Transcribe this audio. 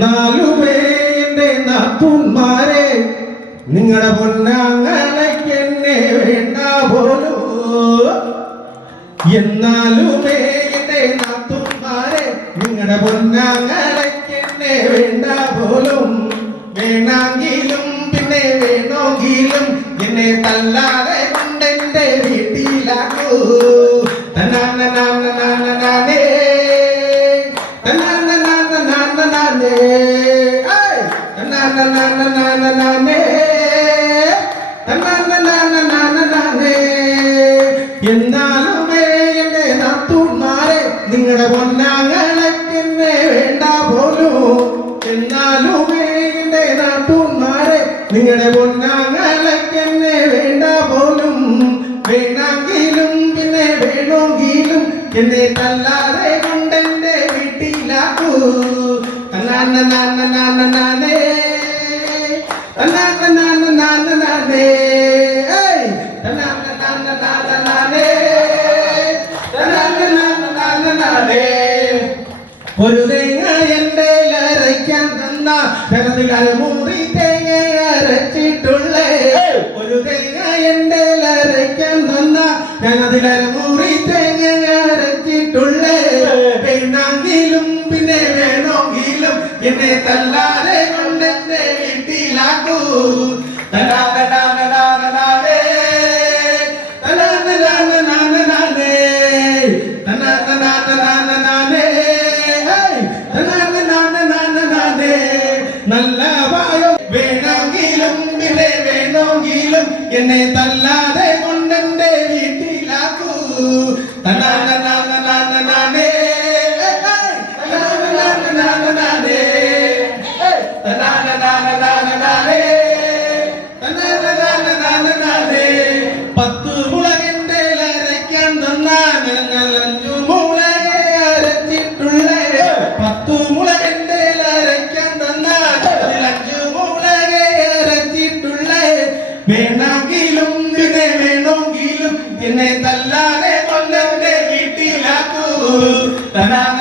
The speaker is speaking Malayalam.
നാലുപേ എന്റെ നാത്തുന്മാരെ നിങ്ങളുടെ പൊന്നാങ്ങളയ്ക്ക് എന്നെ വേണ്ട പോലോ. എന്നാലുമേ നാത്തുമാരെ നിങ്ങളുടെ പൊന്നാങ്ങളയ്ക്ക് എന്നെ വേണ്ട പോലും. വേണമെങ്കിലും പിന്നെ വേണമെങ്കിലും എന്നെ തല്ലാതെ കൊണ്ടെന്റെ വീട്ടിലാക്കൂ. തന്നാനേ തന്നാനേ തന്നാനേ എന്നാലുമേ എന്റെ നാത്തൂന്മാരെ നിങ്ങളുടെ പൊന്നാങ്ങളെന്നെ വേണ്ട പോലും എന്നാലുമേ എന്റെ നാത്തൂന്മാരെ നിങ്ങളുടെ പൊന്നാങ്ങളെന്നെ വേണ്ട പോലും വേണമെങ്കിലും പിന്നെ വേണമെങ്കിലും എന്നെ തല്ലാതെ കൊണ്ടെന്റെ വീട്ടിലാക്കൂ ഒരു തേങ്ങ എന്റെ അരയ്ക്കാൻ തന്ന മൂറി തേങ്ങ അരച്ചിട്ടുള്ള ഒരു തേങ്ങ എന്റെ അരയ്ക്കാൻ തന്ന മൂറി തേങ്ങ അരച്ചിട്ടുള്ള വേണമെങ്കിലും പിന്നെ എന്നെ തല്ലാതെ കൊണ്ടെന്നെ വീട്ടിലാക്കൂ നല്ല വായോ വേണമെങ്കിലും പിന്നെ വേണമെങ്കിലും എന്നെ തല്ലാതെ കൊണ്ടെന്റെ വീട്ടിലാക്കൂ തടാ പത്തു മുളകിന്റെ അരയ്ക്കാൻ തന്നാൽ അഞ്ചു മുളകെ അരച്ചിട്ടുള്ള. വേണമെങ്കിലും പിന്നെ വേണമെങ്കിലും എന്നെ തല്ലാതെ കൊല്ലന്റെ വീട്ടിലാക്കൂ. തനാന